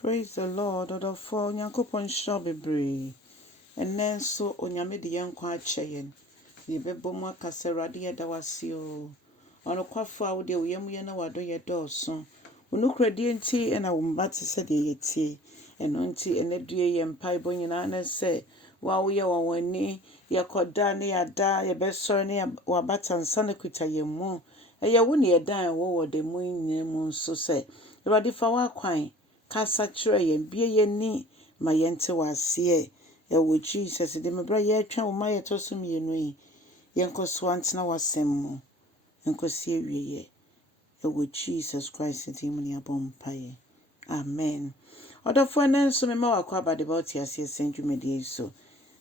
Praise the Lord. Odofo Nyankopon shall be brave. And then so onyame de yenkwa ache yen. Ye bebo mu akasa Awurade yeda wase o. Ono kwafo a wo de woyam na wado ye dɔɔso. Onukura die nti na wo mba te se de yetie. Eno nti enedue ye mpaebɔ nyina na se wa wo ye wawani ye koda ne yada ye besɔre ne wabata nsa ne kuta ye mu. Eye wo ne yedan wo de mu nyina mu nso se Awurade fa wa kwan kasa kyerɛ yɛn bie yɛn ni ma yɛnte wase ɛwɔ Jesus de me bra yɛatwa wo ma yɛtɔ so mmienu yi yɛnkɔso antena wasɛm mu nkɔsi awie ɛwɔ Jesus Christ de mu ne abɔ mpaeɛ amen. Ɔdɔfo na nso me ma wakɔ abade ba ɔte ase sendwumedie so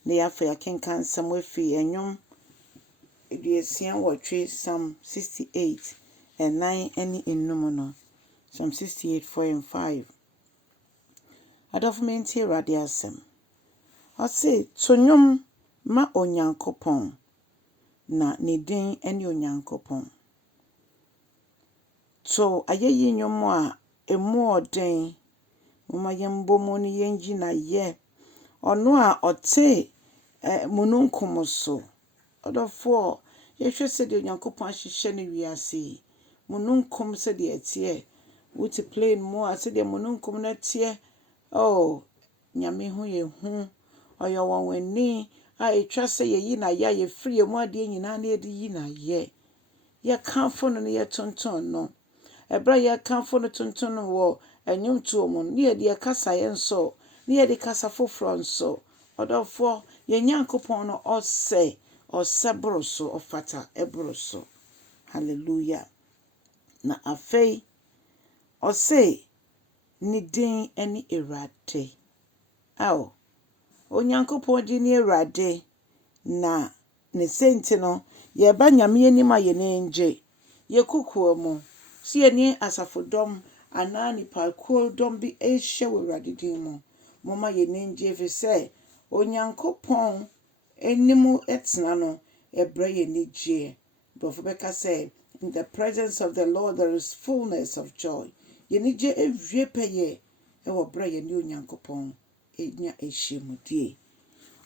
na yɛafa yɛkenka nsɛm afi ɛnwom eduasia wɔtwe Psalm 68 ɛnan ɛne nnum no Psalm 68 4 and 5. Adolfo menti Awurade asɛm. Ɔse to nnwom ma Onyankopɔn na ne din ɛne Onyankopɔn. To ayeyi nnwom a emu ɔden moma yɛmbɔ mu ne yɛngyi na yɛ. Ɔno a ɔte mununkum so. Ɔdɔfo yɛhwɛ sɛ de Onyankopɔn ahyehyɛ ne wiase. Mununkum sɛ de ɛteɛ. Wote plane mu a sɛ de mununkum na teɛ. Oh, nyame hu ye hu oyo wawani a etwa se yeyi na ya ye free mu ade nyina na ye di yi na ye kanfo no ye tonton no ebra ye kanfo no tonton no wo enwumtuo mu ne ye de kasa ye nso ne ye de kasa foforo nso odofo ye nyankopon no ɔsɛ so ɔfata ɛboro so hallelujah na afei ɔse ni din eni Awurade. Aw. Onyankopɔn di ni Awurade na ne senti no ye ba nyame anim a ye nenje. Ye kukuo mu. Si ye ni asafodom ana nipa dom bi ehye Awurade din mu. Moma ye nenje fi se Onyankopɔn enimu etena no ebra ye nije. Brofo beka say in the presence of the Lord there is fullness of joy. Yenije ewie peye ewo bra ye ni Onyankopɔn enya ehyemudie.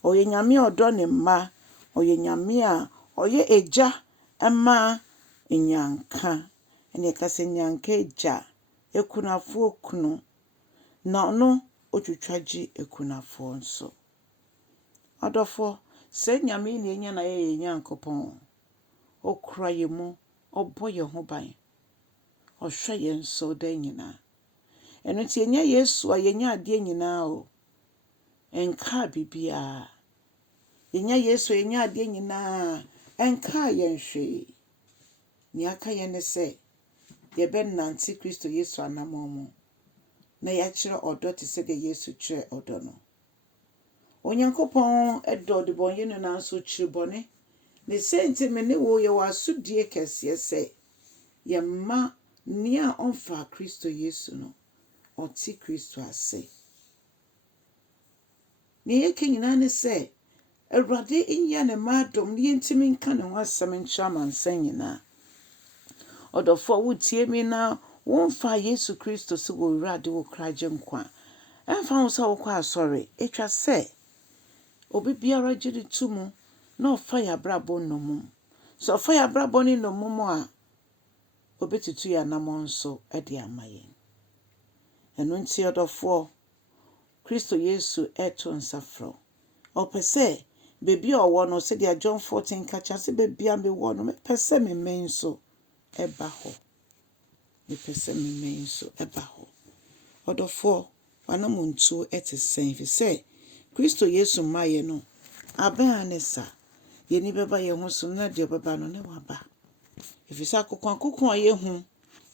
Oye nyame odɔ ne mma, oye nyame a oye eja ema enyanka. Ene ka se nyanka eja ekunafo kunu na no otwitwaji ekunafo nso. Adofo se nyame ne enya na ye Nyankopɔn okura ye mu obɔ ye ho ban. Ohwɛ ye nso da nyina. Eno ti enya Yesu a yenya ade nyina o. Enka bibia. Yenya Yesu yenya ade nyina enka ye nhwe. Ni aka ye ne se ye ben nante Kristo Yesu anamo mu. Na ya kyerɛ ɔdɔ te se de Yesu kyerɛ ɔdɔ no. Onyankopɔn ɛdɔ de bonye no na so kyerɛ bɔne. Ne senti me ne wo ye wasudie kɛseɛ se ye ma nia onfa Kristo Yesu no ɔte Kristo ase. Ne yeke nyina ne se Awurade inya ne madom ne yentimi nka ne ho asɛm nkyama nsan nyina. Ɔdɔfo wotie mi na wonfa Yesu Kristo se wo Awurade wo kraje nkwa. Emfa ho sa wo kwa asɔre etwa se obi biara gye to mu na ɔfa ya brabɔ nomum. So ɔfa ya brabɔ ne nomum a obetutu ya namon so de amaye. Eno nti ɔdɔfo Kristo Yesu eto nsafro. Opese bebi owo no se dia John 14 kacha se bebi a me wo no me pese me men so eba ho. Me pese me men so eba ho. Ɔdɔfo wana muntu ete sen fi se Kristo Yesu maye no aban anesa ye ni beba ye ho so na de beba no ne waba. Ifisa kokon a ye hu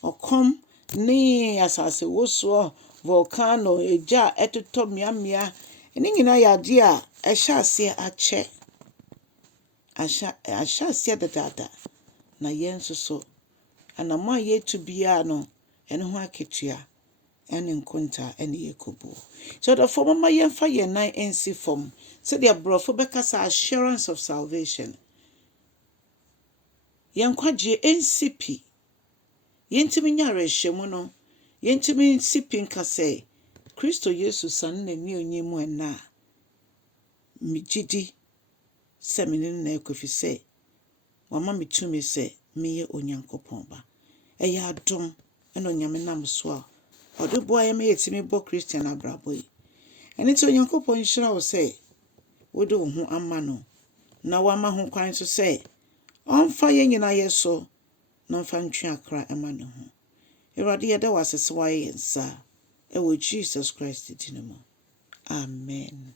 okom ni asase woso volcano eja etoto miamia eni nyina yade a ehyase ache ahyase dadada na yenso so anamo ye tubia no ene ho aketua ene nkonta ene yekobo so the former yenfa ye nan ensi form so the brofo bekasa assurance of salvation yankwaje ensipi yentimi nyare hyemu no yentimi sipi nka say Kristo Yesu san na ni onyemu na migidi se menene na ekofi se wama mitumi se meye Onyankopɔn ba. Eya adom eno nyame nam so a ode boa ye me yetimi bo Christian abrabo yi. Eni ti Onyankopɔn hyira wo se wode wo ho ama no na wama ho kwan so se onfa ye nyina ye so na mfa ntwe akra ema ne ho. Awurade ye da wasese wa ye nsa. Ewo Jesus Christ dinimo. Amen.